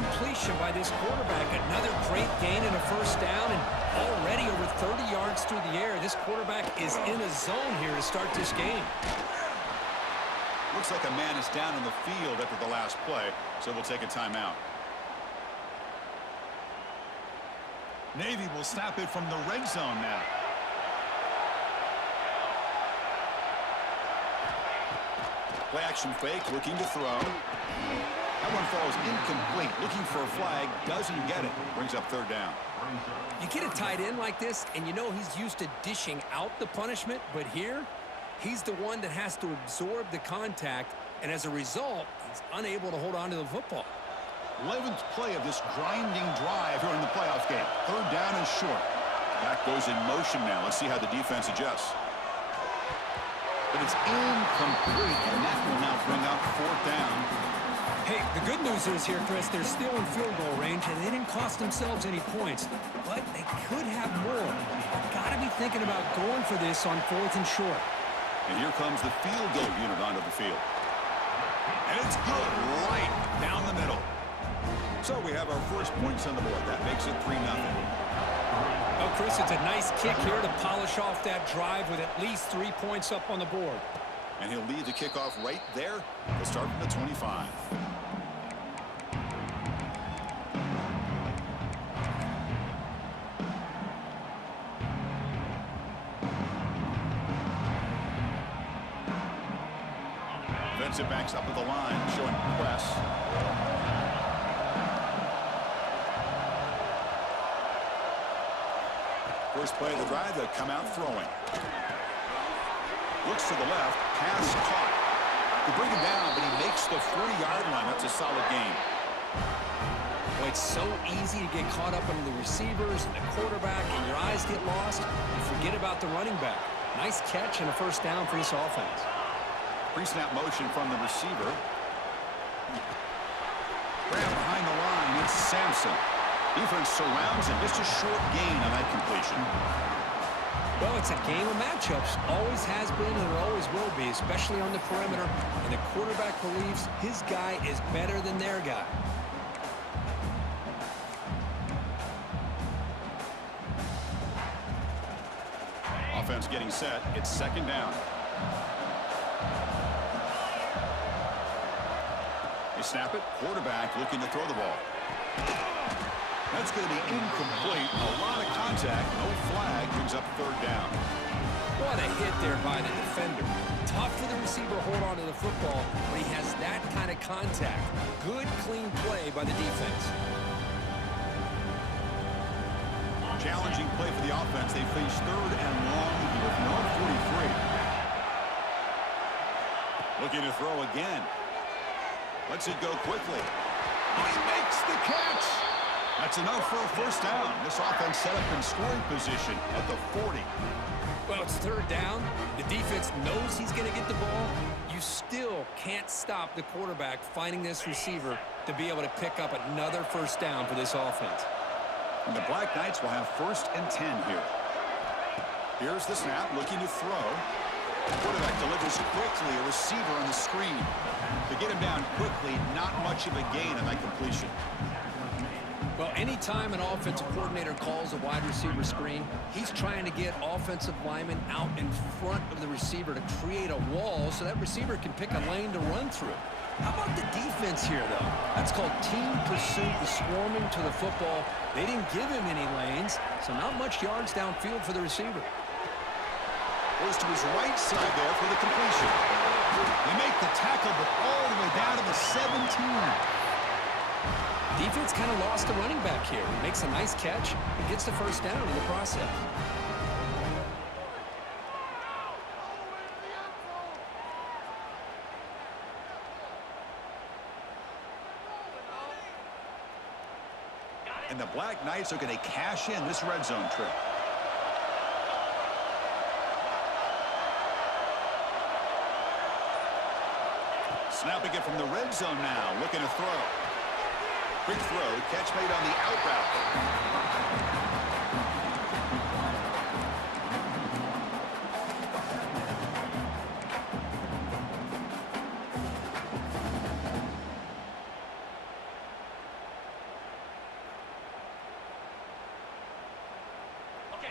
completion by this quarterback. Another great gain and a first down, and already over 30 yards through the air. This quarterback is in a zone here to start this game. Looks like a man is down in the field after the last play, so we'll take a timeout. Navy will snap it from the red zone now. Play action fake, looking to throw. That one falls incomplete. Looking for a flag, doesn't get it. Brings up third down. You get a tight end like this, and you know he's used to dishing out the punishment, but here, he's the one that has to absorb the contact, and as a result, he's unable to hold on to the football. 11th play of this grinding drive here in the playoff game. Third down and short. Back goes in motion now. Let's see how the defense adjusts. But it's incomplete, and that will now bring up fourth down. Hey, the good news is here, Chris, they're still in field goal range, and they didn't cost themselves any points. But they could have more. Got to be thinking about going for this on fourth and short. And here comes the field goal unit onto the field. And it's good right down the middle. So we have our first points on the board. That makes it 3-0. Well, Chris, it's a nice kick here to polish off that drive with at least 3 points up on the board. And he'll lead the kickoff right there. He'll start from the 25. Defensive backs up at the line, showing press. First play of the drive, they'll come out throwing. Looks to the left, pass caught. They bring him down, but he makes the 40-yard line. That's a solid gain. Well, it's so easy to get caught up under the receivers and the quarterback, and your eyes get lost. You forget about the running back. Nice catch and a first down for this offense. Pre-snap motion from the receiver. Grab behind the line, it's Sampson. Defense surrounds him. Just a short gain on that completion. Well, it's a game of matchups. Always has been and it always will be, especially on the perimeter. And the quarterback believes his guy is better than their guy. Offense getting set. It's second down. They snap it. Quarterback looking to throw the ball. That's going to be incomplete. A lot of contact. No flag. Brings up third down. What a hit there by the defender. Tough for the receiver to hold on to the football when he has that kind of contact. Good, clean play by the defense. Challenging play for the offense. They face third and long here from their 43. Looking to throw again. Lets it go quickly. Oh, he makes the catch. That's enough for a first down. This offense set up in scoring position at the 40. Well, it's third down. The defense knows he's going to get the ball. You still can't stop the quarterback finding this receiver to be able to pick up another first down for this offense. And the Black Knights will have first and 10 here. Here's the snap, looking to throw. The quarterback delivers quickly, a receiver on the screen. To get him down quickly, not much of a gain on that completion. Well, anytime an offensive coordinator calls a wide receiver screen, he's trying to get offensive linemen out in front of the receiver to create a wall so that receiver can pick a lane to run through. How about the defense here, though? That's called team pursuit and swarming to the football. They didn't give him any lanes, so not much yards downfield for the receiver. Goes to his right side there for the completion. They make the tackle, but all the way down to the 17. Defense kind of lost the running back here. Makes a nice catch and gets the first down in the process. And the Black Knights are going to cash in this red zone trip. Snapping it from the red zone now, looking to throw. Quick throw, catch made on the out route.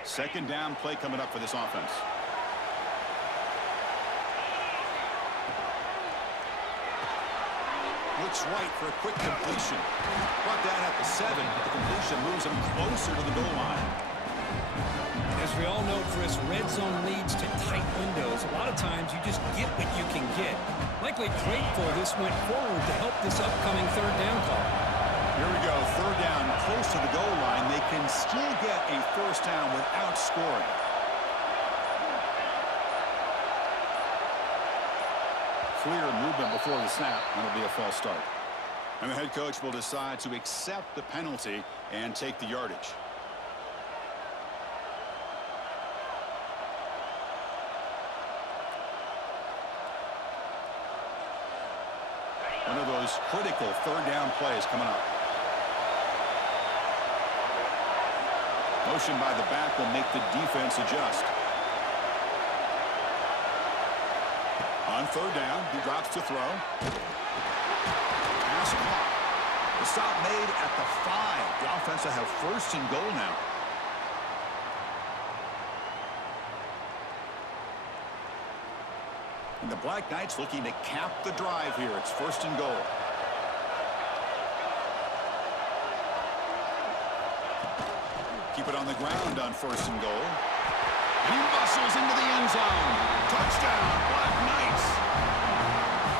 Second down play coming up for this offense. Looks right for a quick completion. Brought down at the 7, but the completion moves him closer to the goal line. As we all know, Chris, red zone leads to tight windows. A lot of times you just get what you can get. Likely grateful this went forward to help this upcoming third down call. Here we go, third down close to the goal line. They can still get a first down without scoring. Clear movement before the snap, and it'll be a false start. And the head coach will decide to accept the penalty and take the yardage. One of those critical third down plays coming up. Motion by the back will make the defense adjust. On third down, he drops to throw. Pass caught. The stop made at the 5. The offense will have first and goal now. And the Black Knights looking to cap the drive here. It's first and goal. Keep it on the ground on first and goal. And he muscles into the end zone. Touchdown, Black Knights.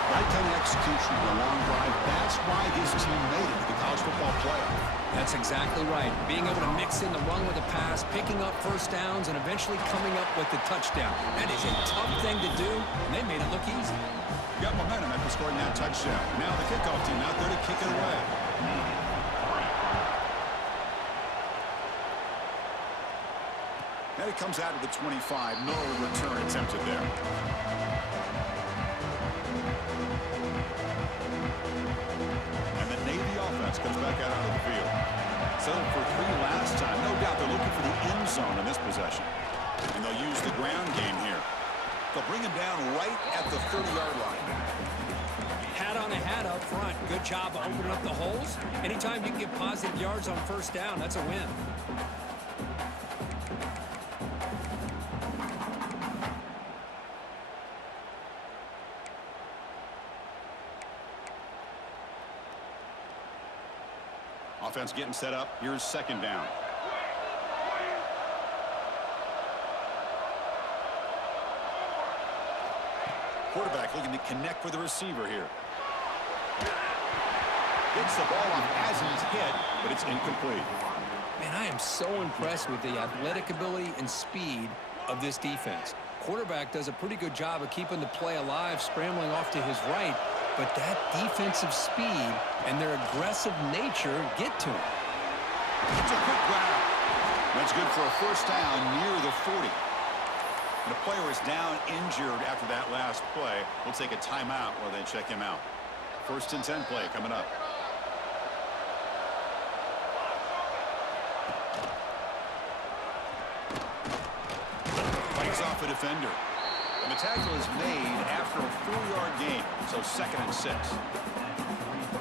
That kind of execution in a long drive, that's why this team made it to the college football playoff. That's exactly right. Being able to mix in the run with the pass, picking up first downs, and eventually coming up with the touchdown. That is a tough thing to do, and they made it look easy. Got momentum after scoring that touchdown. Now the kickoff team out there to kick it away. And it comes out of the 25. No return attempted there. And the Navy offense comes back out onto the field. Settled for 3 last time. No doubt they're looking for the end zone in this possession. And they'll use the ground game here. They'll bring him down right at the 30-yard line. Hat on a hat up front. Good job of opening up the holes. Anytime you can get positive yards on first down, that's a win. Offense getting set up. Here's second down. Quarterback looking to connect with the receiver here. Gets the ball off as he's hit, but it's incomplete. Man, I am so impressed with the athletic ability and speed of this defense. Quarterback does a pretty good job of keeping the play alive, scrambling off to his right, but that defensive speed and their aggressive nature get to him. It's a quick grab. That's good for a first down near the 40. The player is down injured after that last play. We'll take a timeout while they check him out. First and 10 play coming up. Fights off a defender. And the tackle is made after a 4-yard gain, so second and 6.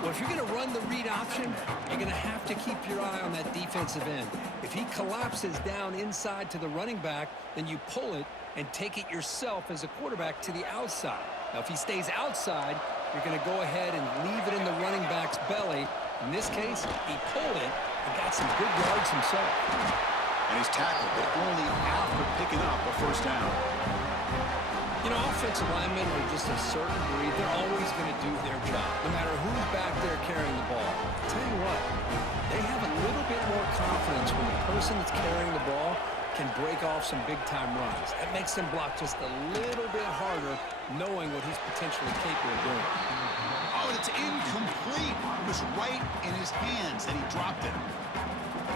Well, if you're going to run the read option, you're going to have to keep your eye on that defensive end. If he collapses down inside to the running back, then you pull it and take it yourself as a quarterback to the outside. Now, if he stays outside, you're going to go ahead and leave it in the running back's belly. In this case, he pulled it and got some good yards himself. And he's tackled, but only after picking up a first down. You know, offensive linemen are just a certain breed. They're always going to do their job, no matter who's back there carrying the ball. I'll tell you what, they have a little bit more confidence when the person that's carrying the ball can break off some big-time runs. That makes them block just a little bit harder, knowing what he's potentially capable of doing. Oh, it's incomplete. It was right in his hands, and he dropped it.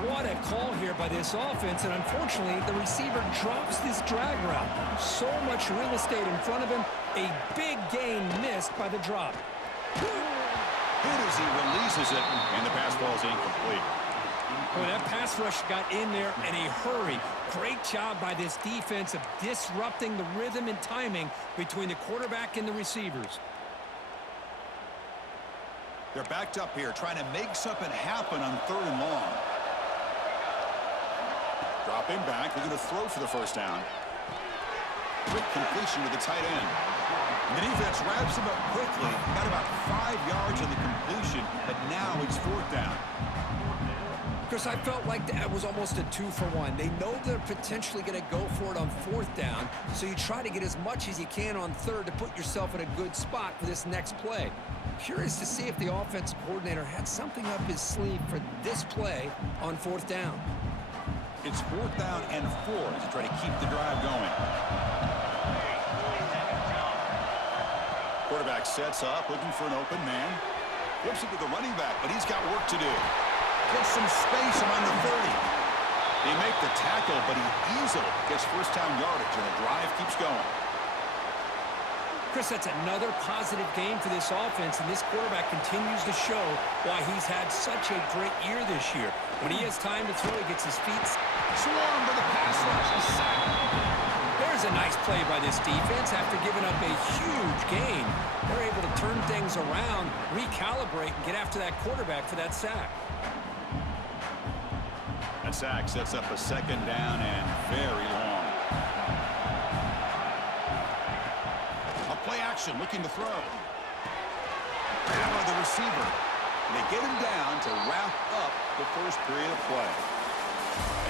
What a call here by this offense, and unfortunately, the receiver drops this drag route. So much real estate in front of him, a big gain missed by the drop. Hit as he releases it, and the pass ball is incomplete. Boy, that pass rush got in there in a hurry. Great job by this defense of disrupting the rhythm and timing between the quarterback and the receivers. They're backed up here, trying to make something happen on 3rd and long. Dropping back, they're going to throw for the first down. Quick completion to the tight end. And the defense wraps him up quickly. Got about 5 yards on the completion, but now it's 4th down. Chris, I felt like that was almost a 2-for-1. They know they're potentially going to go for it on 4th down, so you try to get as much as you can on 3rd to put yourself in a good spot for this next play. Curious to see if the offensive coordinator had something up his sleeve for this play on 4th down. It's 4th down and 4 to try to keep the drive going. Quarterback sets up, looking for an open man. Flips it to the running back, but he's got work to do. Gets some space around the 30. They make the tackle, but he easily gets first down yardage, and the drive keeps going. Chris, that's another positive game for this offense, and this quarterback continues to show why he's had such a great year this year. When he has time to throw, he gets his feet swarmed to the pass rush. There's a nice play by this defense. After giving up a huge gain, they're able to turn things around, recalibrate, and get after that quarterback for that sack. That sack sets up a 2nd down and very long. Play action, looking to throw. Now the receiver. And they get him down to wrap up the first period of play.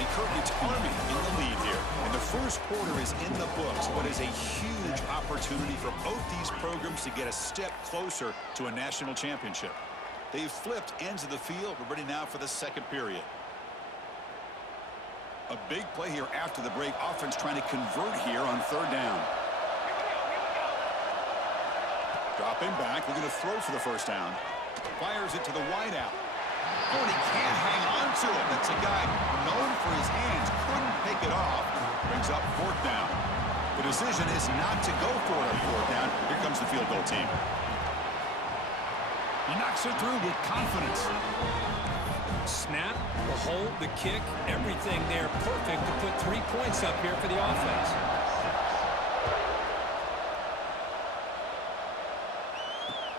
And currently it's Army in the lead here. And the first quarter is in the books. What is a huge opportunity for both these programs to get a step closer to a national championship. They've flipped ends of the field. We're ready now for the 2nd period. A big play here after the break. Offense trying to convert here on 3rd down. Dropping back, looking to throw for the first down. Fires it to the wideout. Oh, and he can't hang on to it. That's a guy known for his hands. Couldn't pick it off. Brings up 4th down. The decision is not to go for it on 4th down. Here comes the field goal team. He knocks it through with confidence. Snap, the hold, the kick, everything there perfect to put 3 points up here for the offense.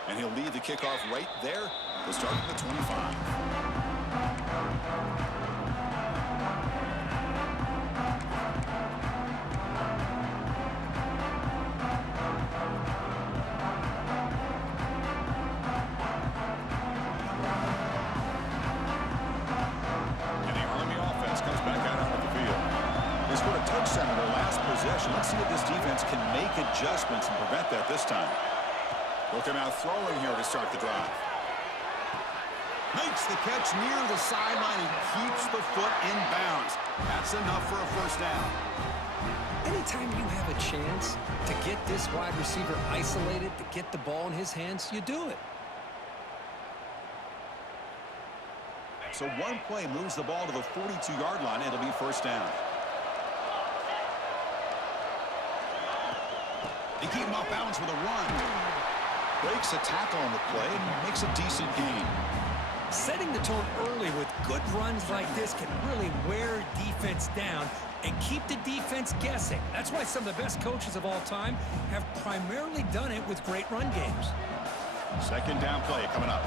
And he'll lead the kickoff right there to start at the 25. And the Army offense comes back out onto the field. They scored a touchdown in their last possession. Let's see if this defense can make adjustments and prevent that this time. Looking out throwing here to start the drive. Makes the catch near the sideline and keeps the foot in bounds. That's enough for a first down. Anytime you have a chance to get this wide receiver isolated, to get the ball in his hands, you do it. So one play moves the ball to the 42-yard line. It'll be first down. They keep him off balance with a run. Breaks a tackle on the play and makes a decent gain. Setting the tone early with good runs like this can really wear defense down and keep the defense guessing. That's why some of the best coaches of all time have primarily done it with great run games. 2nd down play coming up.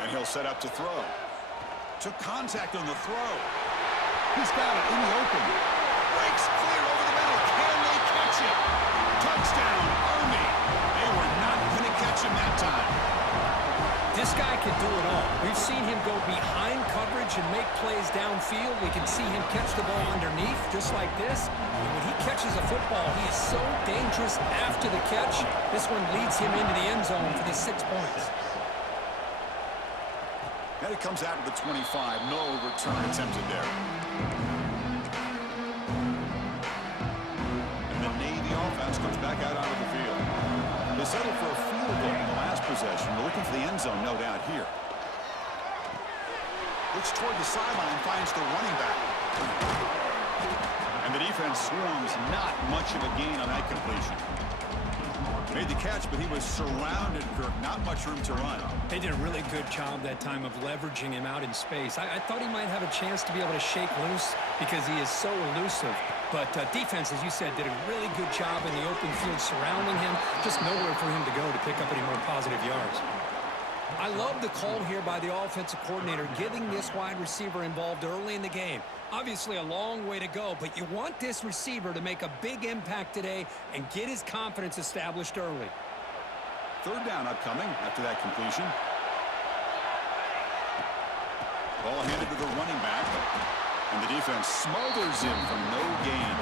And he'll set up to throw. Took contact on the throw. He's got it in the open. Breaks clear over the middle. Can they catch it? Touchdown, Army. They were not going to catch him that time. This guy can do it all. We've seen him go behind coverage and make plays downfield. We can see him catch the ball underneath, just like this. And when he catches a football, he is so dangerous after the catch. This one leads him into the end zone for the 6 points. And it comes out to the 25. No return attempted there. And the Navy offense comes back out onto the field. They settled for a field goal in the last possession. They're looking for the end zone, no doubt, here. Looks toward the sideline, finds the running back. And the defense swarms. Not much of a gain on that completion. Made the catch, but he was surrounded, Kirk. Not much room to run. They did a really good job that time of leveraging him out in space. I thought he might have a chance to be able to shake loose because he is so elusive. But defense, as you said, did a really good job in the open field surrounding him. Just nowhere for him to go to pick up any more positive yards. I love the call here by the offensive coordinator, getting this wide receiver involved early in the game. Obviously a long way to go, but you want this receiver to make a big impact today and get his confidence established early. Third down upcoming after that completion. Ball handed to the running back, and the defense smothers him for no gain.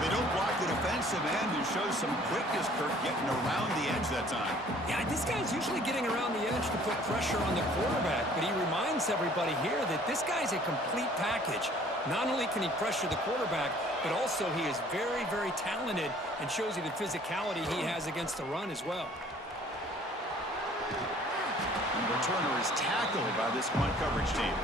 They don't block the defensive end, who shows some quickness, Kirk, getting around the edge that time. Yeah, this guy's usually getting around the edge to put pressure on the quarterback, but he reminds everybody here that this guy's a complete package. Not only can he pressure the quarterback, but also he is very, very talented and shows you the physicality he has against the run as well. And the returner is tackled by this punt coverage team.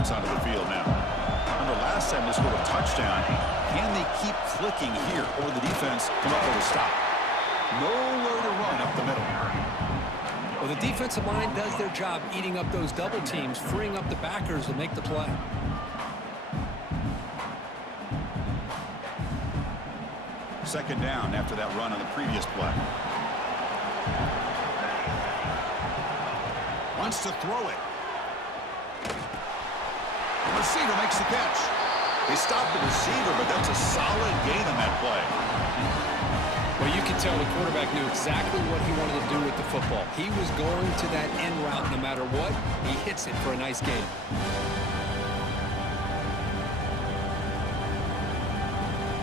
Onto the field now. Remember last time they scored a touchdown. Can they keep clicking here, or will the defense come up with a stop? Nowhere to run up the middle. Well, the defensive line does their job eating up those double teams, freeing up the backers to make the play. Second down after that run on the previous play. Wants to throw it. The receiver makes the catch. They stopped the receiver, but that's a solid gain on that play. Well, you can tell the quarterback knew exactly what he wanted to do with the football. He was going to that end route no matter what. He hits it for a nice gain.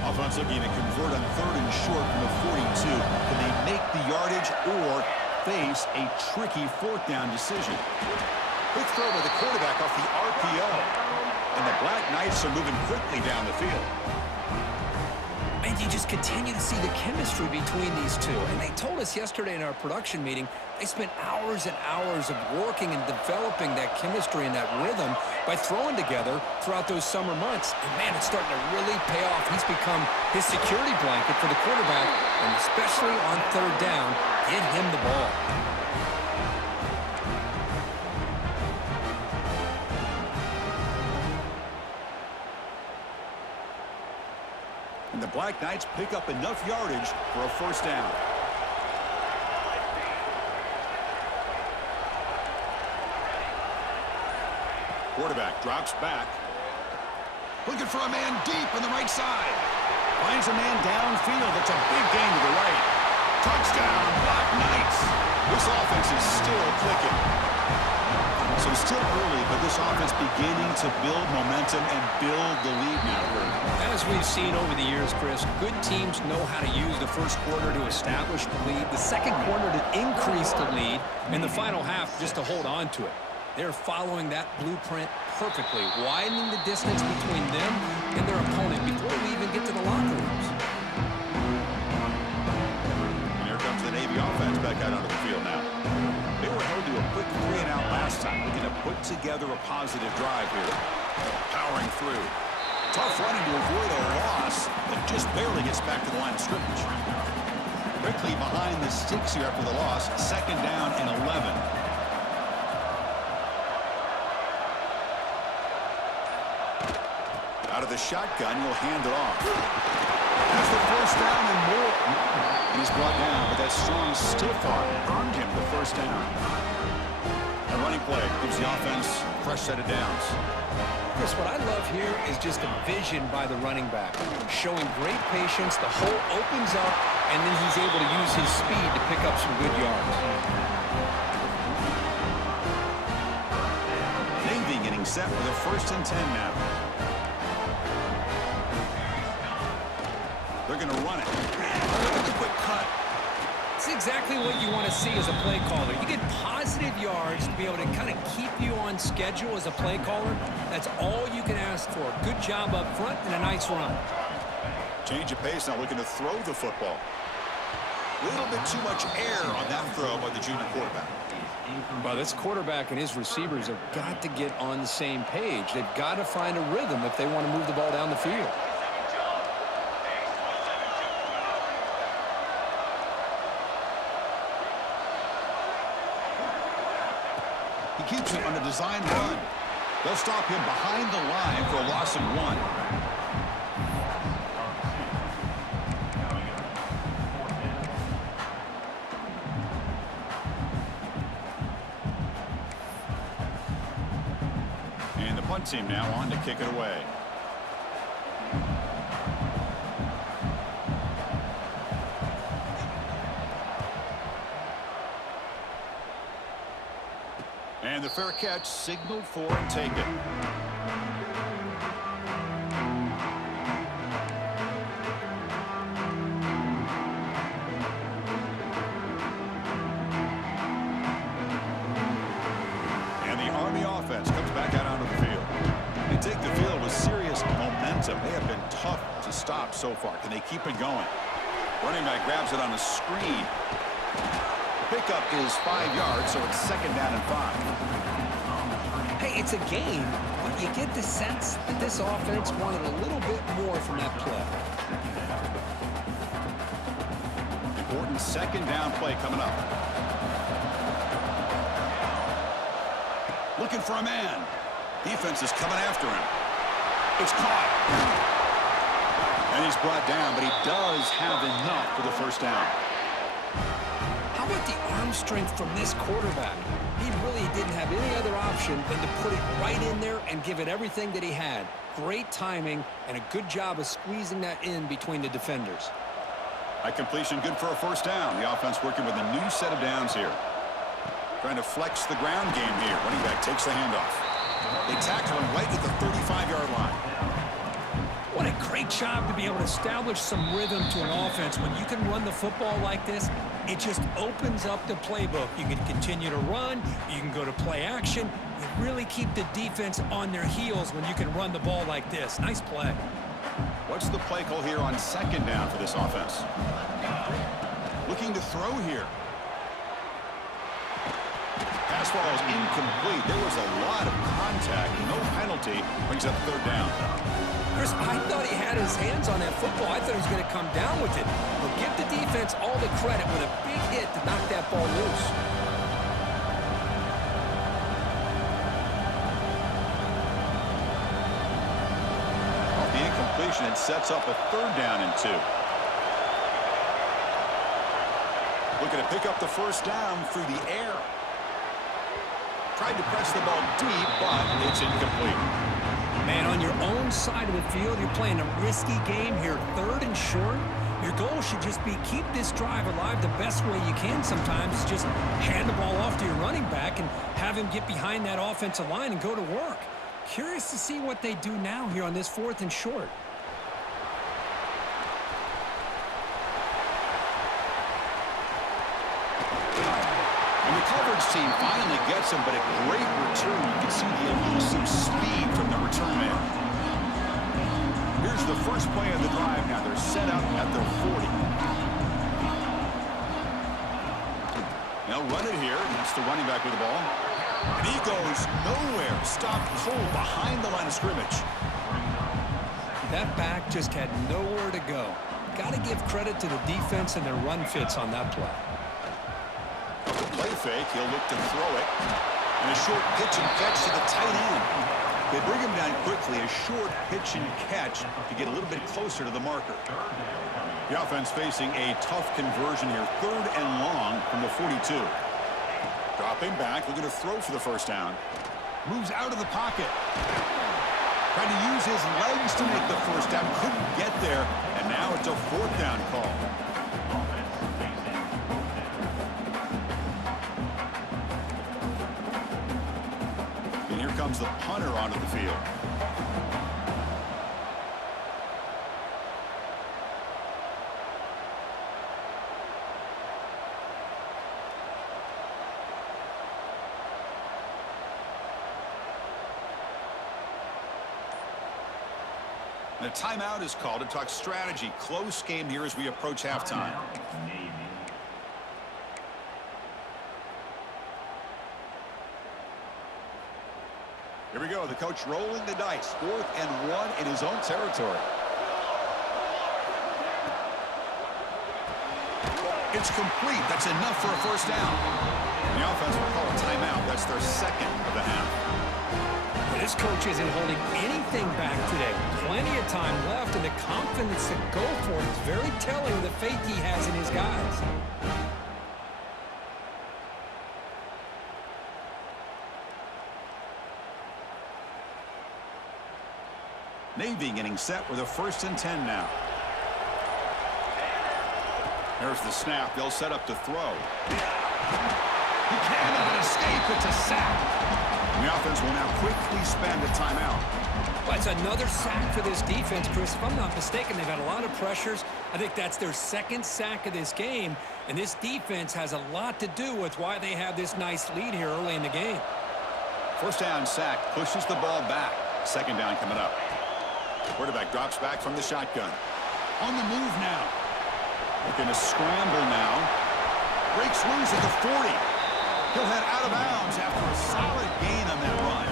Offense looking to convert on third and short from the 42. Can they make the yardage or face a tricky fourth down decision? Quick throw by the quarterback off the RPO. And the Black Knights are moving quickly down the field. And you just continue to see the chemistry between these two. And they told us yesterday in our production meeting, they spent hours and hours of working and developing that chemistry and that rhythm by throwing together throughout those summer months. And, man, it's starting to really pay off. He's become his security blanket for the quarterback, and especially on third down, get him the ball. And the Black Knights pick up enough yardage for a first down. Quarterback drops back. Looking for a man deep on the right side. Finds a man downfield. That's a big gain to the right. Touchdown, Black Knights. This offense is still clicking. So still early, but this offense beginning to build momentum and build the lead now. As we've seen over the years, Chris, good teams know how to use the first quarter to establish the lead, the second quarter to increase the lead, and the final half just to hold on to it. They're following that blueprint perfectly, widening the distance between them and their opponent before we even get to the locker rooms. And here comes the Navy offense back out onto the field now. They were held to a quick 3-and-out last time, looking to put together a positive drive here. Powering through. Tough running to avoid a loss, but just barely gets back to the line of scrimmage. Quickly behind the sticks here after the loss, second down and 11. Out of the shotgun, he'll hand it off. That's the first down and more. And he's brought down, but that strong stiff arm earned him the first down. A running play gives the offense a fresh set of downs. Chris, what I love here is just the vision by the running back. Showing great patience, the hole opens up, and then he's able to use his speed to pick up some good yards. Navy getting set for the 1st and 10 now. They're going to run it. Look at the quick cut. It's exactly what you want to see as a play caller. You get positive yards to be able to kind of keep you on schedule as a play caller. That's all you can ask for. Good job up front and a nice run. Change of pace, now looking to throw the football. A little bit too much air on that throw by the junior quarterback. Well, this quarterback and his receivers have got to get on the same page. They've got to find a rhythm if they want to move the ball down the field. He keeps it on a design run. They'll stop him behind the line for a loss of 1. And the punt team now on to kick it away. And the fair catch signaled for and taken. And the Army offense comes back out onto the field. They take the field with serious momentum. They have been tough to stop so far. Can they keep it going? Running back grabs it on a screen. Pickup is 5 yards, so it's 2nd down and 5. Hey, it's a game, but you get the sense that this offense wanted a little bit more from that play. Important 2nd down play coming up. Looking for a man. Defense is coming after him. It's caught. And he's brought down, but he does have enough for the 1st down. How about the arm strength from this quarterback? He really didn't have any other option than to put it right in there and give it everything that he had. Great timing and a good job of squeezing that in between the defenders. A completion good for a 1st down. The offense working with a new set of downs here. Trying to flex the ground game here. Running back takes the handoff. They tackle him right at the 35-yard line. What a great job to be able to establish some rhythm to an offense. When you can run the football like this, it just opens up the playbook. You can continue to run. You can go to play action. You really keep the defense on their heels when you can run the ball like this. Nice play. What's the play call here on 2nd down for this offense? Looking to throw here. Pass ball is incomplete. There was a lot of contact. No penalty. Brings up 3rd down. Chris, I thought he had his hands on that football. I thought he was going to come down with it. But give the defense all the credit with a big hit to knock that ball loose. Off the incompletion, it sets up a 3rd down and 2. Looking to pick up the 1st down through the air. Tried to press the ball deep, but it's incomplete. Man, on your own side of the field, you're playing a risky game here, 3rd and short. Your goal should just be keep this drive alive the best way you can sometimes. Just hand the ball off to your running back and have him get behind that offensive line and go to work. Curious to see what they do now here on this 4th and short. And the coverage team finally gets him, but a great return. You can see the elusive speed from the return man. Here's the first play of the drive now. They're set up at their 40. They'll run it here. That's the running back with the ball. And he goes nowhere. Stopped cold behind the line of scrimmage. That back just had nowhere to go. Got to give credit to the defense and their run fits on that play. Play fake, he'll look to throw it. And a short pitch and catch to the tight end. They bring him down quickly, a short pitch and catch to get a little bit closer to the marker. The offense facing a tough conversion here, 3rd and long from the 42. Dropping back, looking to throw for the 1st down. Moves out of the pocket. Trying to use his legs to make the 1st down, couldn't get there, and now it's a 4th down call. Comes the punter onto the field. The timeout is called to talk strategy. Close game here as we approach halftime. Here we go. The coach rolling the dice. 4th and 1 in his own territory. It's complete. That's enough for a 1st down. The offense will call a timeout. That's their second of the half. This coach isn't holding anything back today. Plenty of time left, and the confidence to go for it is very telling of the faith he has in his guys. Navy getting set with a 1st and 10 now. There's the snap. They'll set up to throw. He cannot escape. It's a sack. And the offense will now quickly spend a timeout. Well, it's another sack for this defense, Chris. If I'm not mistaken, they've had a lot of pressures. I think that's their second sack of this game, and this defense has a lot to do with why they have this nice lead here early in the game. 1st down sack pushes the ball back. 2nd down coming up. Quarterback drops back from the shotgun. On the move now. Looking to scramble now. Breaks loose at the 40. He'll head out of bounds after a solid gain on that run.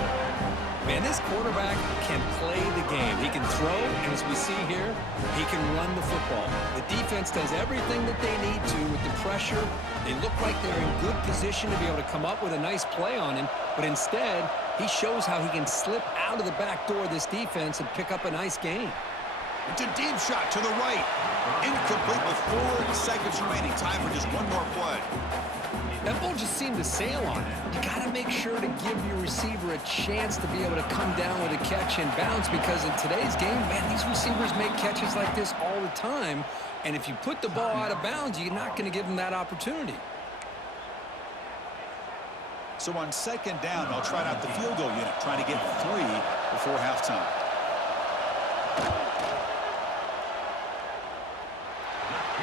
Man, this quarterback can play the game. He can throw, and as we see here, he can run the football. The defense does everything that they need to with the pressure. They look like they're in good position to be able to come up with a nice play on him, but instead, he shows how he can slip out of the back door of this defense and pick up a nice gain. It's a deep shot to the right. Incomplete with 4 seconds remaining. Time for just one more play. That ball just seemed to sail on it. You got to make sure to give your receiver a chance to be able to come down with a catch and bounce, because in today's game, man, these receivers make catches like this all the time. And if you put the ball out of bounds, you're not going to give them that opportunity. So on 2nd down, they'll try out the field goal unit, trying to get 3 before halftime.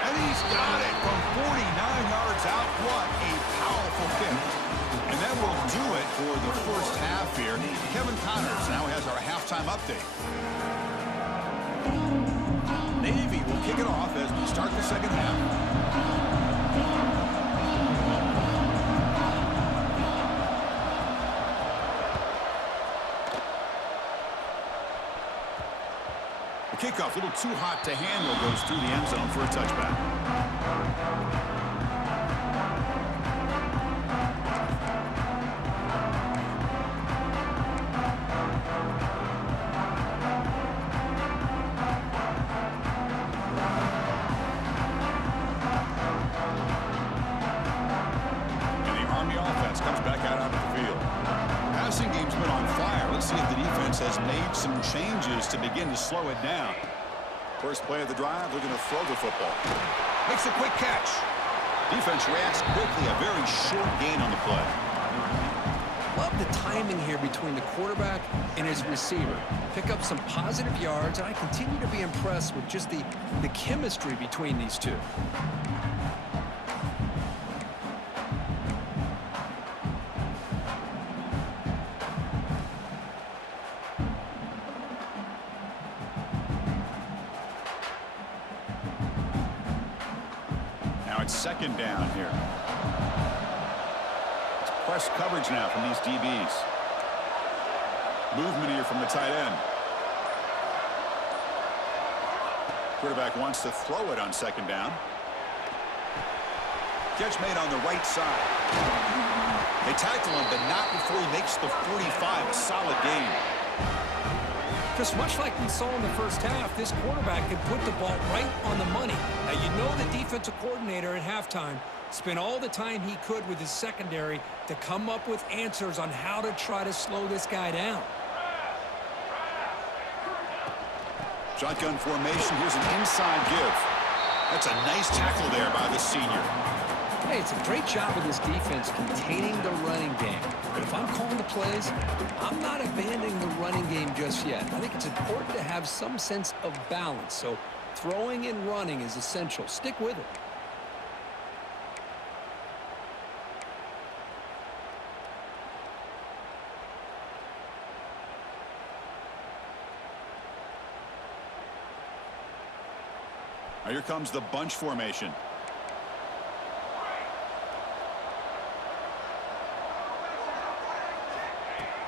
And he's got it from 49 yards out. What a powerful kick. And that will do it for the 1st half here. Kevin Connors now has our halftime update. Navy will kick it off as we start the 2nd half. Kickoff, a little too hot to handle, goes through the end zone for a touchback. And the Army offense comes back out onto the field. Passing game's been on fire. Let's see if the defense has made some changes to begin to slow it down. First play of the drive, they're going to throw the football. Makes a quick catch. Defense reacts quickly, a very short gain on the play. Love the timing here between the quarterback and his receiver. Pick up some positive yards, and I continue to be impressed with just the chemistry between these two. It's 2nd down here. It's press coverage now from these DBs. Movement here from the tight end. Quarterback wants to throw it on 2nd down. Catch made on the right side. They tackle him, but not before he makes the 45. A solid gain. Chris, much like we saw in the 1st half, this quarterback can put the ball right on the money. Now, you know the defensive coordinator at halftime spent all the time he could with his secondary to come up with answers on how to try to slow this guy down. Shotgun formation. Here's an inside give. That's a nice tackle there by the senior. Hey, it's a great job of this defense containing the running game. But if I'm calling the plays, I'm not abandoning the running game just yet. I think it's important to have some sense of balance. So throwing and running is essential. Stick with it. Now here comes the bunch formation.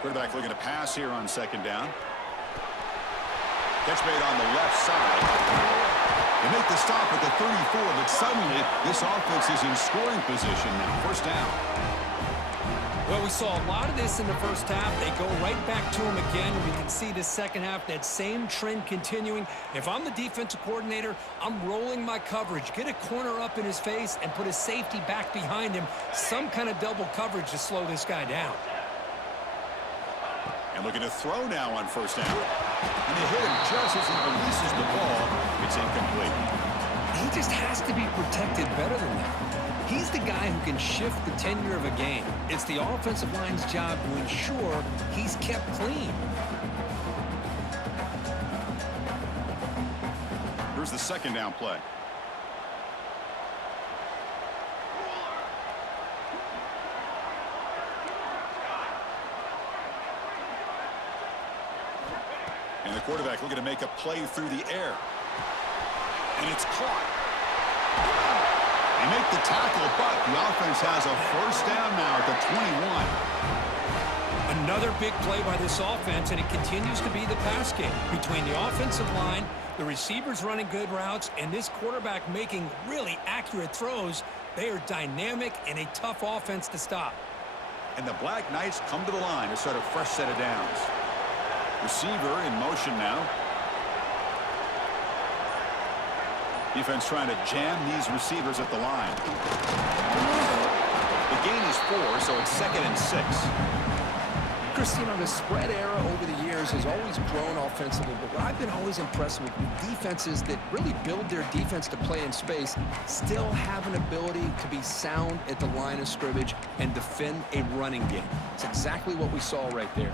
Quarterback looking to pass here on 2nd down. Catch made on the left side. They make the stop at the 34, but suddenly this offense is in scoring position now. 1st down. Well, we saw a lot of this in the first half. They go right back to him again. We can see the second half, that same trend continuing. If I'm the defensive coordinator, I'm rolling my coverage. Get a corner up in his face and put a safety back behind him. Some kind of double coverage to slow this guy down. And looking to throw now on first down. And they hit him just as he releases the ball. It's incomplete. He just has to be protected better than that. He's the guy who can shift the tenure of a game. It's the offensive line's job to ensure he's kept clean. Here's the second down play. And the quarterback looking to make a play through the air. And it's caught. They make the tackle, but the offense has a first down now at the 21. Another big play by this offense, and it continues to be the pass game. Between the offensive line, the receivers running good routes, and this quarterback making really accurate throws, they are dynamic and a tough offense to stop. And the Black Knights come to the line to start a fresh set of downs. Receiver in motion now. Defense trying to jam these receivers at the line. The gain is 4, so it's 2nd and 6. Chris, you know, the spread era over the years has always grown offensively, but what I've been always impressed with defenses that really build their defense to play in space still have an ability to be sound at the line of scrimmage and defend a running game. It's exactly what we saw right there.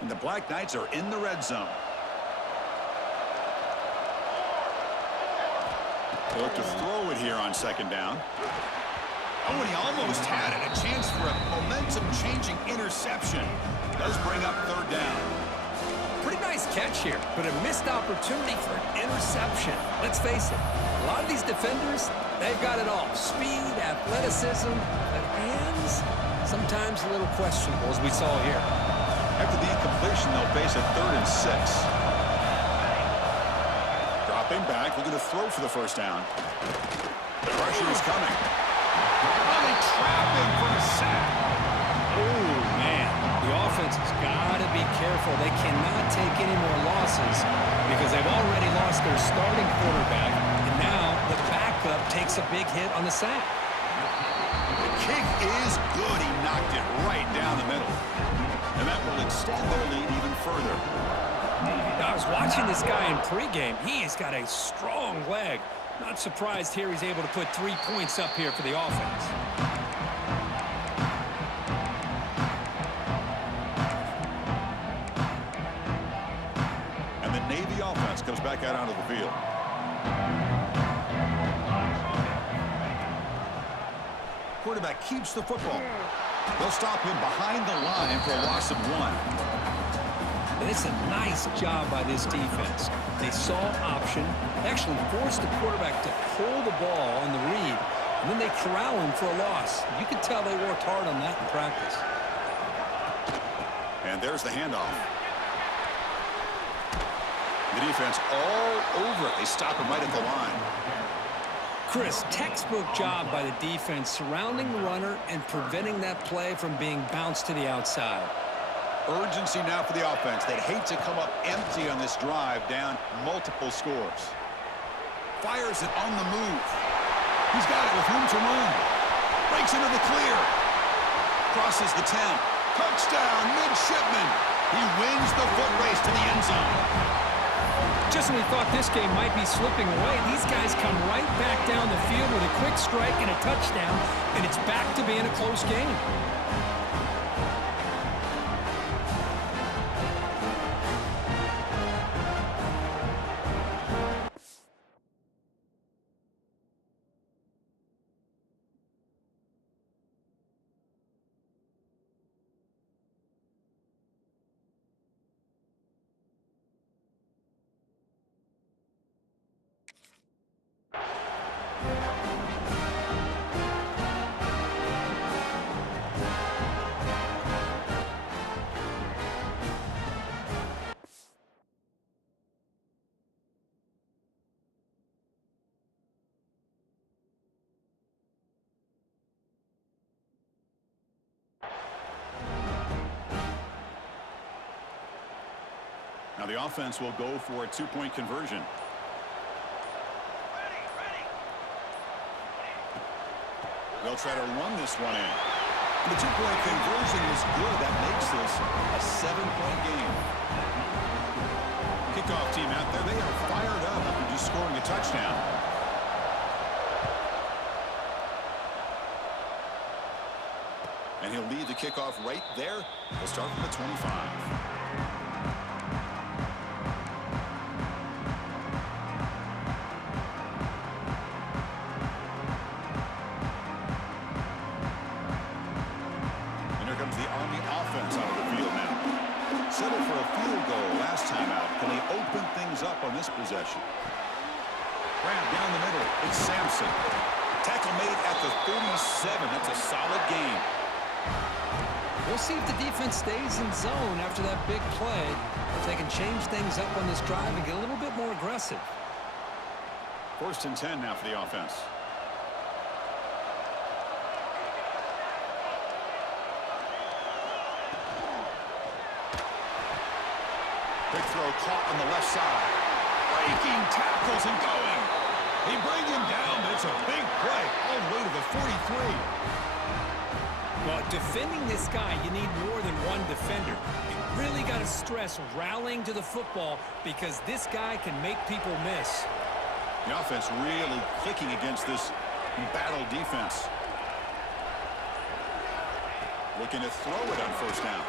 And the Black Knights are in the red zone. They look to throw it here on second down. Oh, and he almost had it. A chance for a momentum-changing interception. Does bring up third down. Pretty nice catch here, but a missed opportunity for an interception. Let's face it, a lot of these defenders, they've got it all. Speed, athleticism, but hands, sometimes a little questionable, as we saw here. After the incompletion, they'll face a 3rd and 6. Dropping back, looking to throw for the first down. The pressure is coming. Oh, they trap him for a sack. Oh, man. The offense has got to be careful. They cannot take any more losses because they've already lost their starting quarterback, and now the backup takes a big hit on the sack. The kick is good. He knocked it right down the middle. And that will extend their lead even further. I was watching this guy in pregame. He's got a strong leg. Not surprised here he's able to put 3 points up here for the offense. And the Navy offense comes back out onto the field. Quarterback keeps the football. They'll stop him behind the line for a loss of 1. And it's a nice job by this defense. They saw option, actually forced the quarterback to pull the ball on the read, and then they corral him for a loss. You could tell they worked hard on that in practice. And there's the handoff. The defense all over it. They stop him right at the line. Chris, textbook job by the defense surrounding the runner and preventing that play from being bounced to the outside. Urgency now for the offense. They'd hate to come up empty on this drive, down multiple scores. Fires it on the move. He's got it with room to run. Breaks into the clear. Crosses the 10. Touchdown, midshipman. He wins the foot race to the end zone. Just when we thought this game might be slipping away, these guys come right back down the field with a quick strike and a touchdown, and it's back to being a close game. Now the offense will go for a two-point conversion. They'll try to run this one in. The two-point conversion is good. That makes this a 7-point game. Kickoff team out there, they are fired up after just scoring a touchdown. And he'll lead the kickoff right there. They'll start from the 25. Settled for a field goal last time out. Can they open things up on this possession? Grab down the middle. It's Sampson. Tackle made at the 37. That's a solid gain. We'll see if the defense stays in zone after that big play. If they can change things up on this drive and get a little bit more aggressive. 1st and 10 now for the offense. Big throw caught on the left side. Breaking tackles and going. They bring him down, but it's a big play all the way to the 43. Well, defending this guy, you need more than one defender. You really got to stress rallying to the football because this guy can make people miss. The offense really clicking against this battle defense. Looking to throw it on 1st down.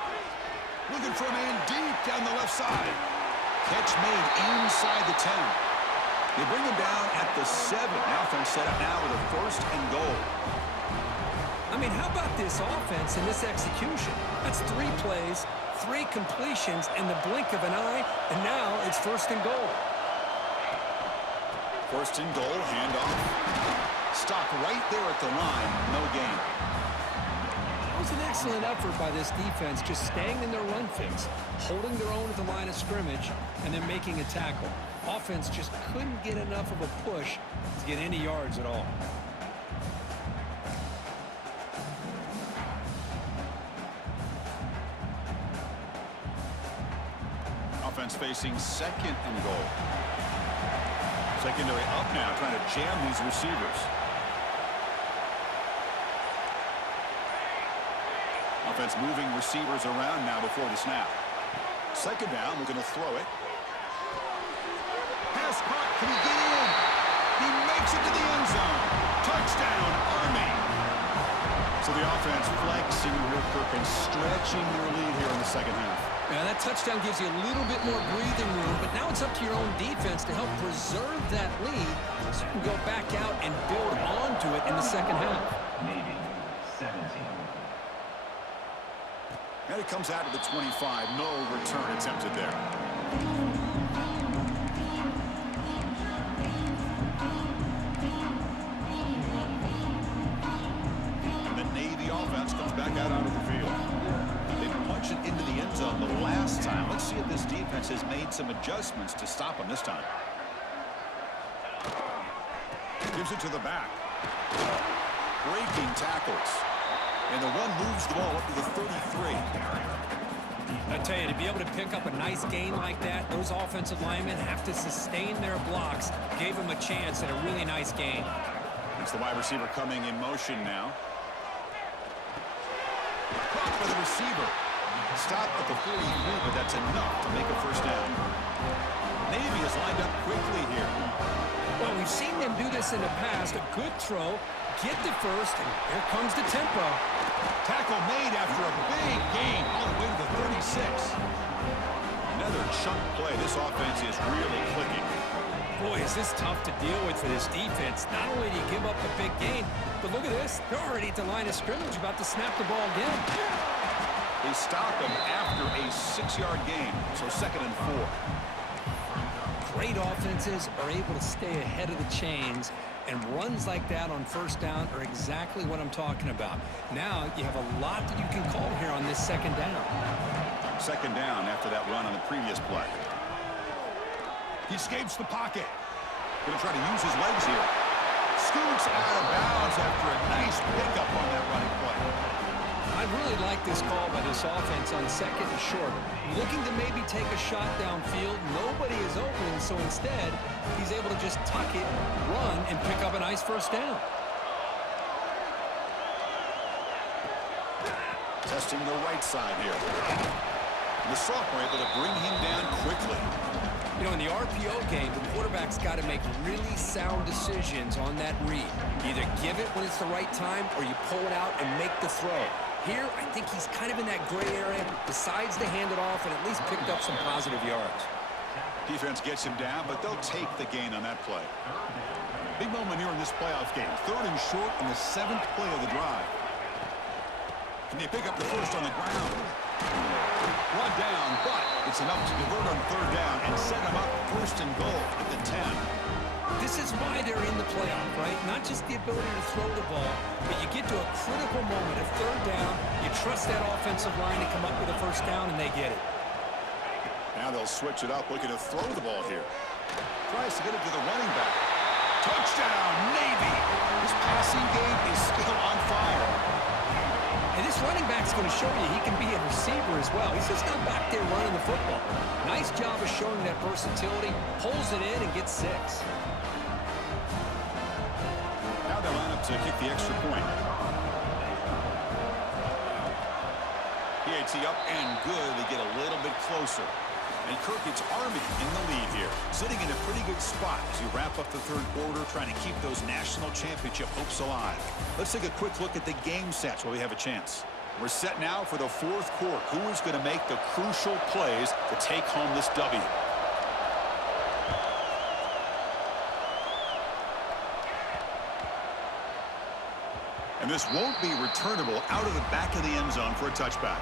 Looking for a man deep down the left side. Catch made inside the 10. They bring him down at the 7. The offense set up now with a 1st and goal. I mean, how about this offense and this execution? That's 3 plays, 3 completions in the blink of an eye, and now it's 1st and goal. 1st and goal, handoff. Stop right there at the line, no gain. It was an excellent effort by this defense, just staying in their run fix, holding their own at the line of scrimmage, and then making a tackle. Offense just couldn't get enough of a push to get any yards at all. Offense facing 2nd and goal. Secondary up now, trying to jam these receivers. Offense moving receivers around now before the snap. 2nd down, we're going to throw it. Pass caught, can he get in? He makes it to the end zone. Touchdown, Army. So the offense flexing real quick and stretching your lead here in the 2nd half. Yeah, that touchdown gives you a little bit more breathing room, but now it's up to your own defense to help preserve that lead so you can go back out and build onto it in the 2nd half. Navy, 17. And it comes out of the 25. No return attempted there. And the Navy offense comes back out onto the field. They punch it into the end zone the last time. Let's see if this defense has made some adjustments to stop them this time. Gives it to the back. Breaking tackles. And the run moves the ball up to the 33. I tell you, to be able to pick up a nice gain like that, those offensive linemen have to sustain their blocks. Gave them a chance at a really nice gain. It's the wide receiver coming in motion now. Caught by the receiver. Stop at the 43, but that's enough to make a 1st down. Navy is lined up quickly here. Well, we've seen them do this in the past. A good throw, get the 1st, and here comes the tempo. Tackle made after a big gain all the way to the 36. Another chunk play. This offense is really clicking. Boy, is this tough to deal with for this defense. Not only do you give up a big gain, but look at this. They're already at the line of scrimmage, about to snap the ball again. They stop him after a 6-yard gain, so 2nd and 4. Great offenses are able to stay ahead of the chains, and runs like that on 1st down are exactly what I'm talking about. Now you have a lot that you can call here on this 2nd down. 2nd down after that run on the previous play. He escapes the pocket. Going to try to use his legs here. Scoots out of bounds after a nice pickup on that running play. I really like this call by this offense on second and short. Looking to maybe take a shot downfield. Nobody is open, so instead, he's able to just tuck it, run, and pick up a nice first down. Testing the right side here. And the sophomore able to bring him down quickly. You know, in the RPO game, the quarterback's got to make really sound decisions on that read. Either give it when it's the right time, or you pull it out and make the throw. Here, I think he's kind of in that gray area, decides to hand it off, and at least picked up some positive yards. Defense gets him down, but they'll take the gain on that play. Big moment here in this playoff game. 3rd and short on the 7th play of the drive. Can they pick up the first on the ground? Brought down, but it's enough to convert on 3rd down and set them up 1st and goal at the 10. This is why they're in the playoff, right? Not just the ability to throw the ball, but you get to a critical moment at 3rd down, you trust that offensive line to come up with a first down, and they get it. Now they'll switch it up, looking to throw the ball here. Tries to get it to the running back. Touchdown, Navy! This passing game is still on fire. And this running back's going to show you he can be a receiver as well. He's just not back there running the football. Nice job of showing that versatility. Pulls it in and gets 6. Now they line up to kick the extra point. PAT up and good. They get a little bit closer. And Kirk gets Army in the lead here. Sitting in a pretty good spot as you wrap up the 3rd quarter, trying to keep those national championship hopes alive. Let's take a quick look at the game sets while we have a chance. We're set now for the 4th quarter. Who is going to make the crucial plays to take home this W? And this won't be returnable out of the back of the end zone for a touchback.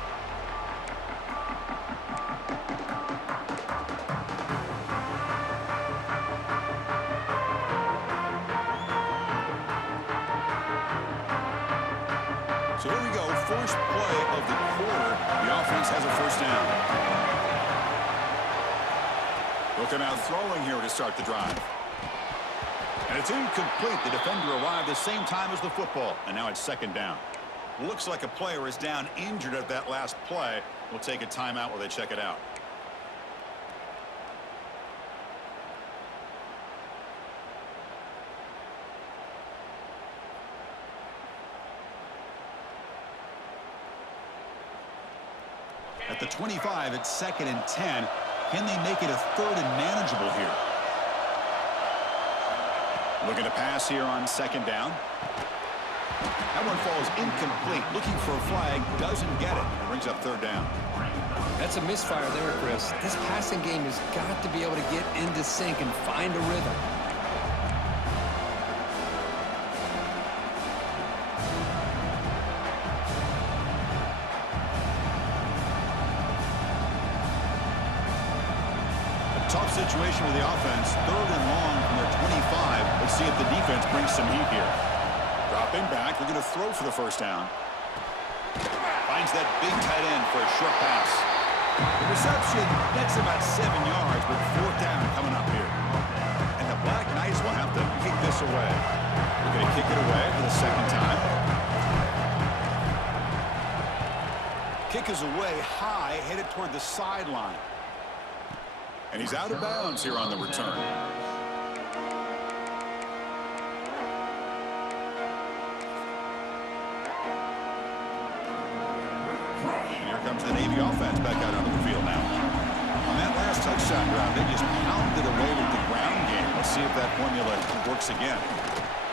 So here we go, first play of the quarter. The offense has a first down. They'll come out throwing here to start the drive. And it's incomplete. The defender arrived the same time as the football, and now it's 2nd down. Looks like a player is down injured at that last play. We'll take a timeout while they check it out. At the 25, it's 2nd and 10. Can they make it a 3rd and manageable here? Looking to pass here on 2nd down. That one falls incomplete. Looking for a flag, doesn't get it. Brings up 3rd down. That's a misfire there, Chris. This passing game has got to be able to get into sync and find a rhythm. Tough situation with the offense. 3rd and long from their 25. Let's see if the defense brings some heat here. Dropping back. They're going to throw for the first down. Finds that big tight end for a short pass. The reception, that's about 7 yards, but 4th down coming up here. And the Black Knights will have to kick this away. They're going to kick it away for the 2nd time. Kick is away high, headed toward the sideline. And he's out of bounds here on the return. And here comes the Navy offense back out onto the field now. On that last touchdown drive, they just pounded away with the ground game. Let's see if that formula works again.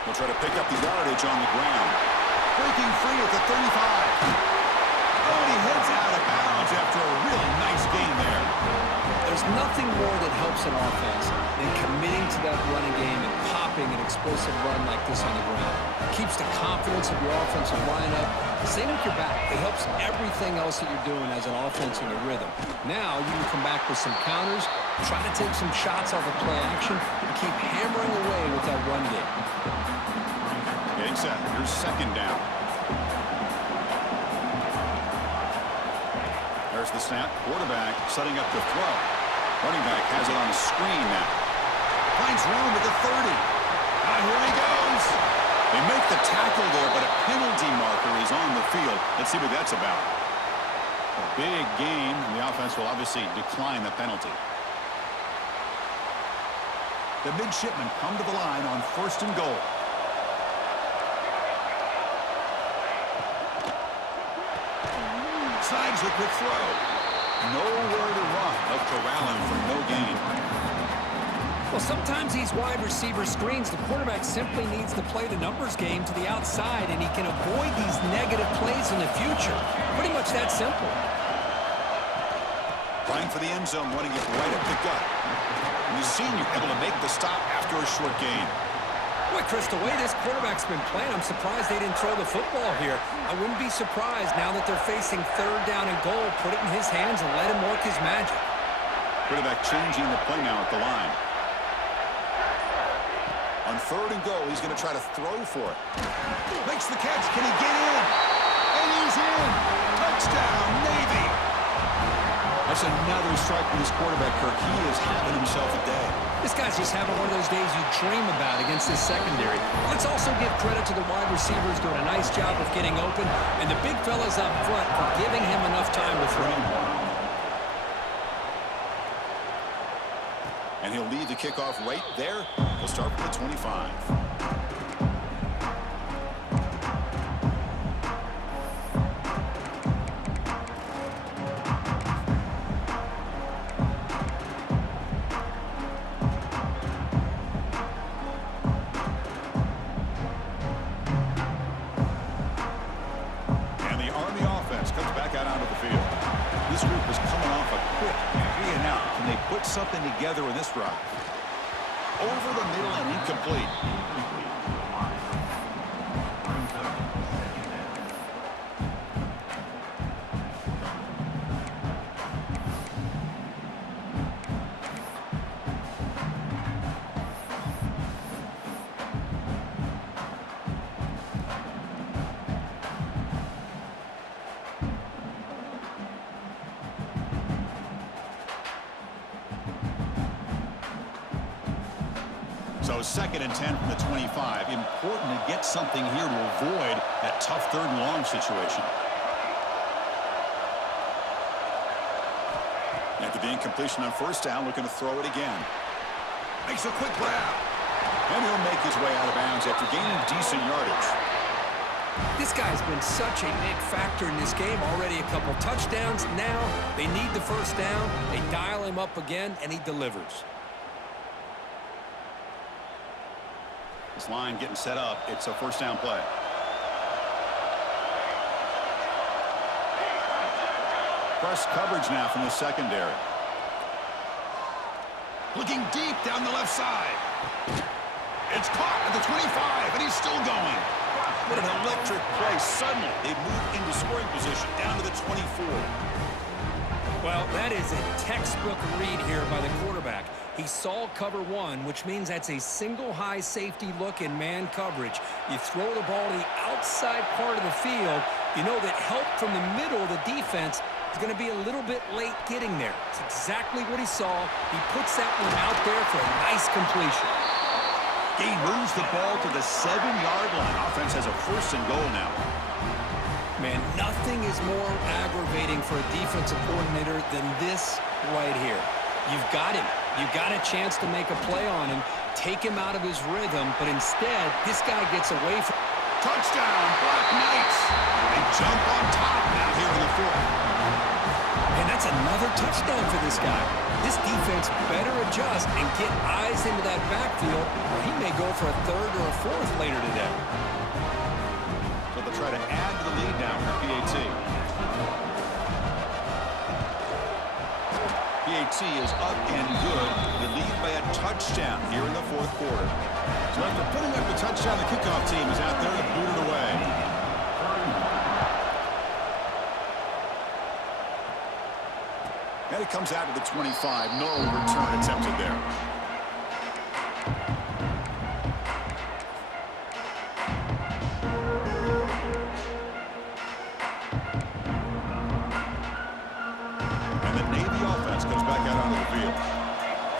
They'll try to pick up the yardage on the ground. Breaking free at the 35. Oh, and he heads out of bounds after a really nice game there. There's nothing more that helps an offense than committing to that running game and popping an explosive run like this on the ground. Keeps the confidence of your offensive lineup. Same with your back. It helps everything else that you're doing as an offense in your rhythm. Now you can come back with some counters, try to take some shots off of play action, and keep hammering away with that run game. Getting set. Here's 2nd down. There's the snap. Quarterback setting up the throw. Running back has it on the screen now. Finds room at the 30. Here he goes. They make the tackle there, but a penalty marker is on the field. Let's see what that's about. A big gain, and the offense will obviously decline the penalty. The midshipmen come to the line on 1st and goal. Slides a quick throw. Nowhere to run. They'll corral him for no gain. Well, sometimes these wide receiver screens, the quarterback simply needs to play the numbers game to the outside, and he can avoid these negative plays in the future. Pretty much that simple. Trying for the end zone, running it right up the gut. And the senior able to make the stop after a short gain. Boy, Chris, the way this quarterback's been playing, I'm surprised they didn't throw the football here. I wouldn't be surprised now that they're facing 3rd down and goal. Put it in his hands and let him work his magic. Quarterback changing the play now at the line. On 3rd and goal, he's going to try to throw for it. Makes the catch. Can he get in? And he's in. Touchdown, Navy. That's another strike from this quarterback, Kirk. He is having himself a day. This guy's just having one of those days you dream about against this secondary. Let's also give credit to the wide receivers doing a nice job of getting open, and the big fellas up front for giving him enough time to throw. And he'll lead the kickoff right there. He'll start from the 25. And the Army offense comes back out onto the field. This group is coming off a quick 3-and-out. Can they put something together with this drive? Over the middle and incomplete. So 2nd and 10 from the 25. Important to get something here to avoid that tough 3rd and long situation. After the incompletion on 1st down, looking to throw it again. Makes a quick grab. And he'll make his way out of bounds after gaining decent yardage. This guy's been such a big factor in this game. Already a couple touchdowns. Now they need the 1st down. They dial him up again, and he delivers. This line getting set up. It's a 1st down play. Press coverage now from the secondary. Looking deep down the left side. It's caught at the 25, and he's still going. What an electric play. Suddenly, they move into scoring position down to the 24. Well, that is a textbook read here by the quarterback. He saw cover 1, which means that's a single high safety look in man coverage. You throw the ball to the outside part of the field, you know that help from the middle of the defense is going to be a little bit late getting there. It's exactly what he saw. He puts that one out there for a nice completion. He moves the ball to the 7-yard line. Offense has a 1st and goal now. Man, nothing is more aggravating for a defensive coordinator than this right here. You've got him. You've got a chance to make a play on him, take him out of his rhythm, but instead, this guy gets away from... Touchdown, Black Knights! They jump on top now here in the 4th. And that's another touchdown for this guy. This defense better adjust and get eyes into that backfield, or he may go for a 3rd or a 4th later today. So they'll try to add to the lead now for PAT. PAT is up and good. They lead by a touchdown here in the 4th quarter. So after putting up the touchdown, the kickoff team is out there to boot it away. And it comes out to the 25. No return attempted there. And the Navy offense goes back out onto the field.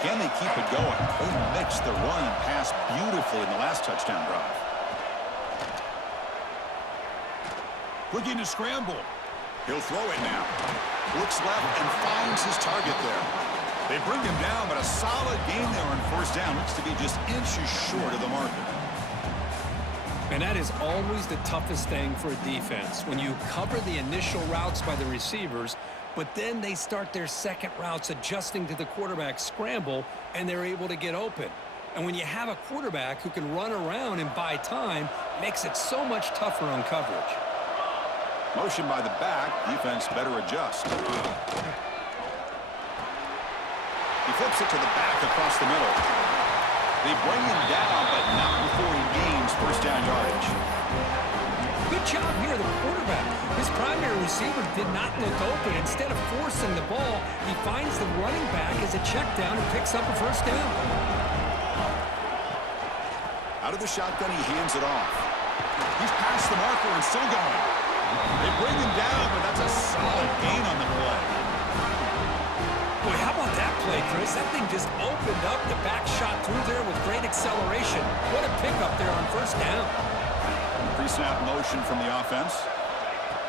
Can they keep it going? They mixed the run and pass beautifully in the last touchdown drive. Looking to scramble. He'll throw it now. Looks left and finds his target there. They bring him down, but a solid gain there on first down. Looks to be just inches short of the marker. And that is always the toughest thing for a defense, when you cover the initial routes by the receivers, but then they start their second routes adjusting to the quarterback scramble, and they're able to get open. And when you have a quarterback who can run around and buy time, it makes it so much tougher on coverage. Motion by the back. Defense better adjust. He flips it to the back across the middle. They bring him down, but not before he gains first down yardage. Good job here, the quarterback. His primary receiver did not look open. Instead of forcing the ball, he finds the running back as a check down and picks up a first down. Out of the shotgun, he hands it off. He's past the marker and still going. They bring him down, but that's a solid gain on the play. Boy, how about that play, Chris? That thing just opened up. The back shot through there with great acceleration. What a pickup there on first down. Pre-snap motion from the offense.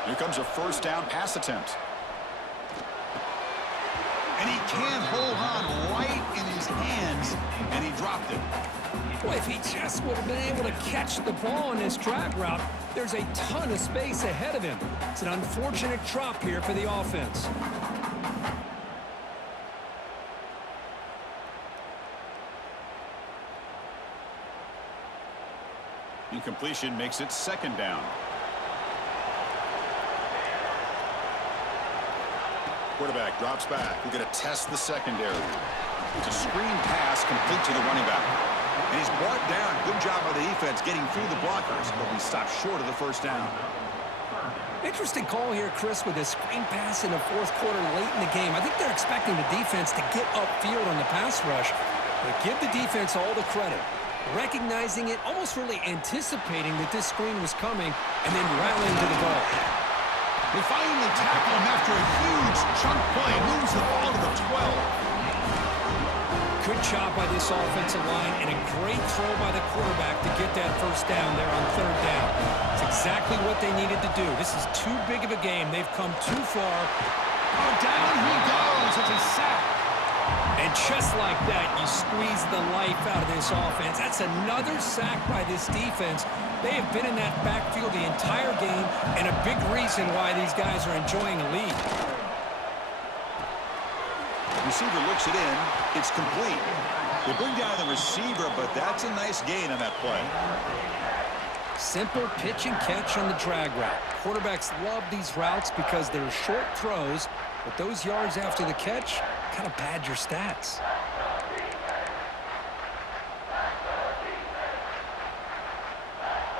Here comes a first down pass attempt. And he can't hold on right in his hands, and he dropped it. Boy, if he just would have been able to catch the ball in his drag route, there's a ton of space ahead of him. It's an unfortunate drop here for the offense. Incompletion makes it second down. Quarterback drops back. We're going to test the secondary. It's a screen pass complete to the running back. And he's brought down. Good job by the defense getting through the blockers, but we stopped short of the first down. Interesting call here, Chris, with a screen pass in the fourth quarter late in the game. I think they're expecting the defense to get upfield on the pass rush, but give the defense all the credit. Recognizing it, almost really anticipating that this screen was coming, and then rallying to the ball. They finally tackle him after a huge chunk play. Moves the ball to the 12. Good job by this offensive line, and a great throw by the quarterback to get that first down there on third down. It's exactly what they needed to do. This is too big of a game. They've come too far. Oh, down he goes. It's a sack. And just like that, you squeeze the life out of this offense. That's another sack by this defense. They have been in that backfield the entire game, and a big reason why these guys are enjoying a lead. Receiver looks it in. It's complete. They bring down the receiver, but that's a nice gain on that play. Simple pitch and catch on the drag route. Quarterbacks love these routes because they're short throws, but those yards after the catch kind of pad your stats.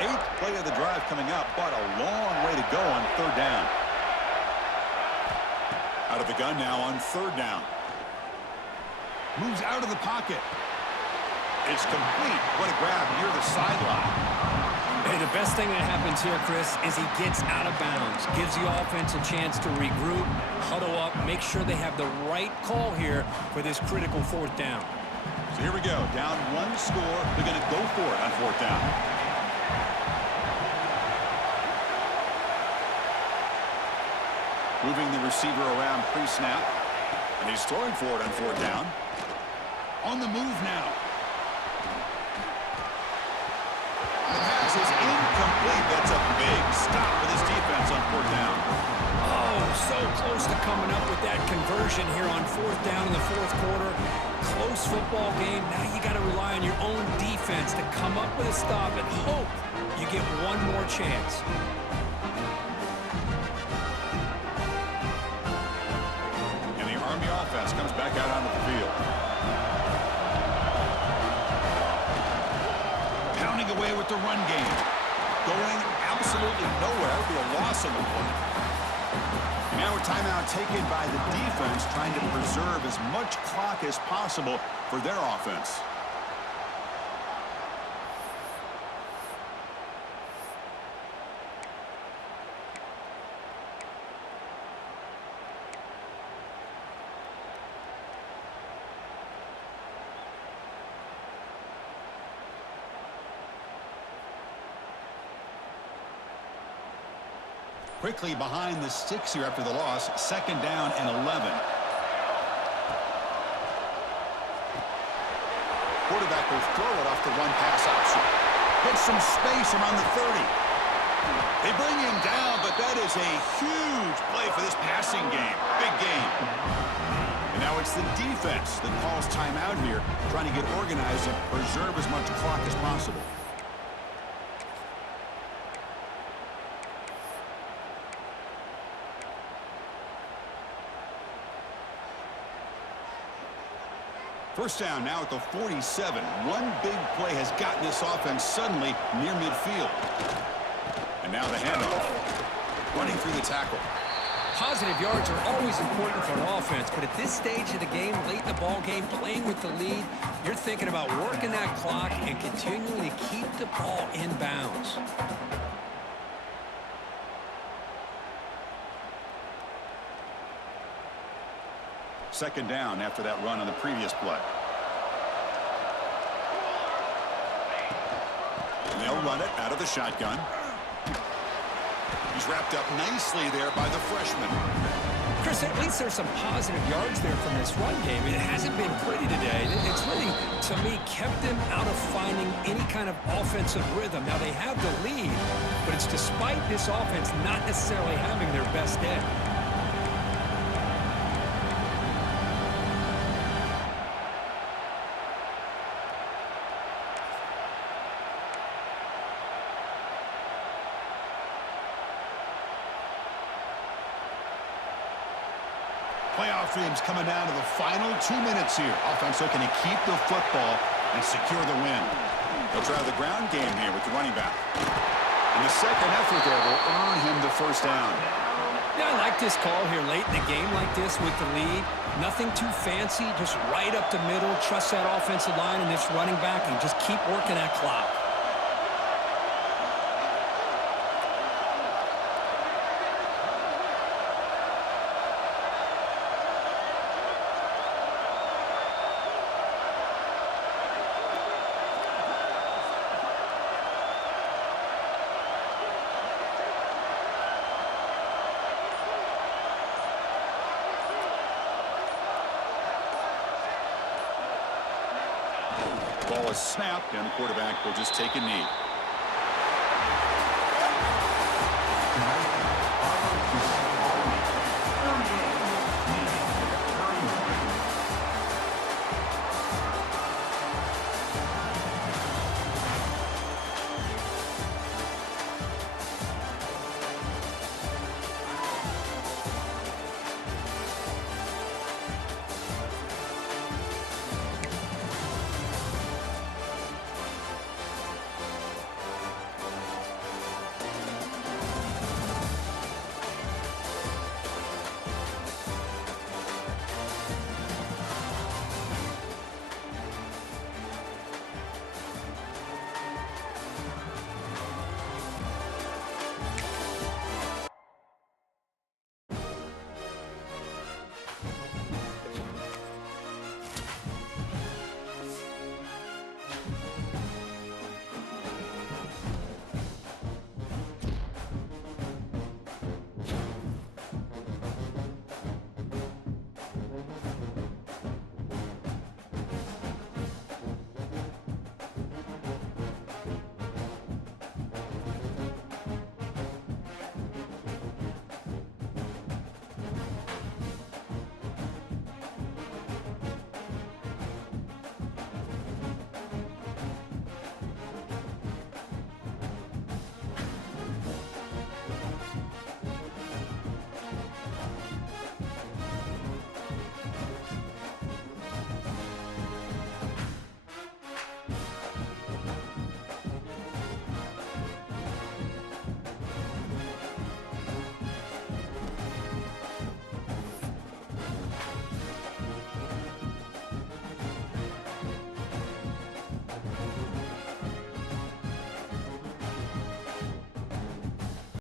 Eighth play of the drive coming up, but a long way to go on third down. Out of the gun now on third down. Moves out of the pocket. It's complete. What a grab near the sideline. Hey, the best thing that happens here, Chris, is he gets out of bounds. Gives the offense a chance to regroup, huddle up, make sure they have the right call here for this critical fourth down. So here we go. Down one score. They're going to go for it on fourth down. Moving the receiver around pre-snap. And he's throwing for it on fourth down. On the move now. The pass is incomplete. That's a big stop for this defense on fourth down. Oh, so close to coming up with that conversion here on fourth down in the fourth quarter. Close football game. Now you got to rely on your own defense to come up with a stop and hope you get one more chance. And the Army offense comes back out onto the field. Pounding away with the run game. Going absolutely nowhere. It'll be a loss on the play. And now a timeout taken by the defense, trying to preserve as much clock as possible for their offense. Quickly behind the sticks here after the loss. 2nd down and 11. Quarterback will throw it off the one-pass option. Gets some space around the 30. They bring him down, but that is a huge play for this passing game. Big game. And now it's the defense that calls timeout here, trying to get organized and preserve as much clock as possible. First down now at the 47. One big play has gotten this offense suddenly near midfield. And now the handoff. Running through the tackle. Positive yards are always important for an offense, but at this stage of the game, late in the ball game, playing with the lead, you're thinking about working that clock and continuing to keep the ball in bounds. Second down after that run on the previous play. And they'll run it out of the shotgun. He's wrapped up nicely there by the freshman. Chris, at least there's some positive yards there from this run game. It hasn't been pretty today. It's really, to me, kept them out of finding any kind of offensive rhythm. Now, they have the lead, but it's despite this offense not necessarily having their best day. Playoff dreams coming down to the final 2 minutes here. Offense looking to keep the football and secure the win. They'll try the ground game here with the running back. And the second effort there will earn him the first down. Yeah, I like this call here late in the game like this with the lead. Nothing too fancy, just right up the middle. Trust that offensive line and this running back and just keep working that clock. Ball is snapped, and the quarterback will just take a knee.